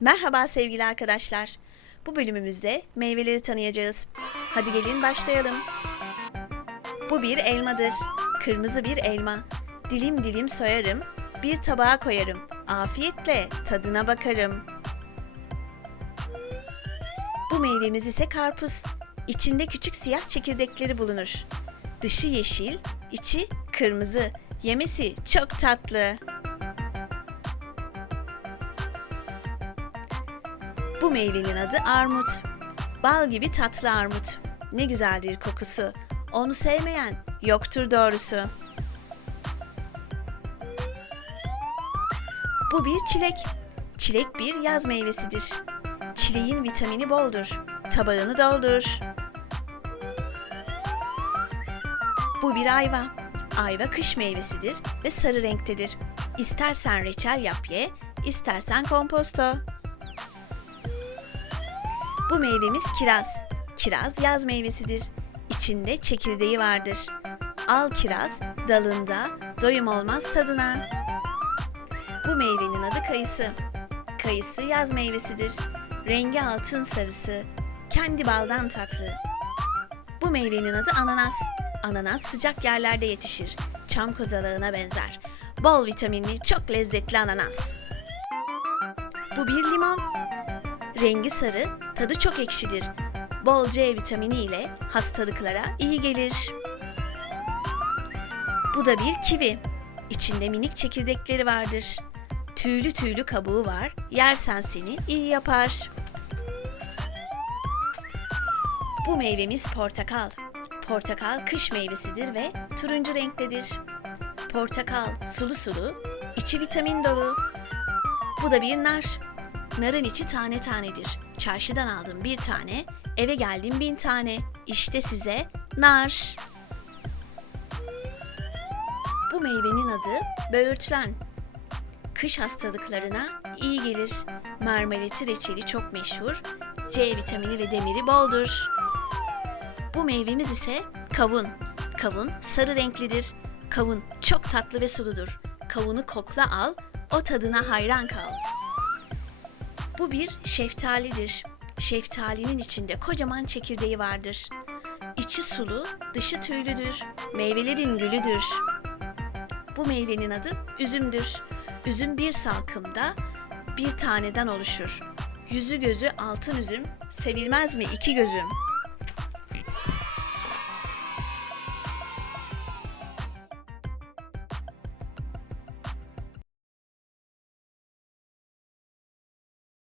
Merhaba sevgili arkadaşlar. Bu bölümümüzde meyveleri tanıyacağız. Hadi gelin başlayalım. Bu bir elmadır. Kırmızı bir elma. Dilim dilim soyarım, bir tabağa koyarım. Afiyetle tadına bakarım. Bu meyvemiz ise karpuz. İçinde küçük siyah çekirdekleri bulunur. Dışı yeşil, içi kırmızı. Yemesi çok tatlı. Bu meyvenin adı armut. Bal gibi tatlı armut. Ne güzeldir kokusu. Onu sevmeyen yoktur doğrusu. Bu bir çilek. Çilek bir yaz meyvesidir. Çileğin vitamini boldur. Tabağını doldur. Bu bir ayva. Ayva kış meyvesidir ve sarı renktedir. İstersen reçel yap ye, istersen komposto. Bu meyvemiz kiraz. Kiraz yaz meyvesidir. İçinde çekirdeği vardır. Al kiraz dalında, doyum olmaz tadına. Bu meyvenin adı kayısı. Kayısı yaz meyvesidir. Rengi altın sarısı, kendi baldan tatlı. Bu meyvenin adı ananas. Ananas sıcak yerlerde yetişir. Çam kozalağına benzer. Bol vitaminli, çok lezzetli ananas. Bu bir limon. Rengi sarı, tadı çok ekşidir. Bol C vitamini ile hastalıklara iyi gelir. Bu da bir kivi. İçinde minik çekirdekleri vardır. Tüylü tüylü kabuğu var. Yersen seni iyi yapar. Bu meyvemiz portakal. Portakal kış meyvesidir ve turuncu renktedir. Portakal sulu sulu, içi vitamin dolu. Bu da bir nar. Narın içi tane tanedir. Çarşıdan aldım bir tane, eve geldim bin tane. İşte size nar. Bu meyvenin adı böğürtlen. Kış hastalıklarına iyi gelir. Marmeleti reçeli çok meşhur. C vitamini ve demiri boldur. Bu meyvemiz ise kavun. Kavun sarı renklidir. Kavun çok tatlı ve suludur. Kavunu kokla al, o tadına hayran kal. Bu bir şeftalidir. Şeftalinin içinde kocaman çekirdeği vardır. İçi sulu, dışı tüylüdür. Meyvelerin gülüdür. Bu meyvenin adı üzümdür. Üzüm bir salkımda bir taneden oluşur. Yüzü gözü altın üzüm, sevilmez mi iki gözüm?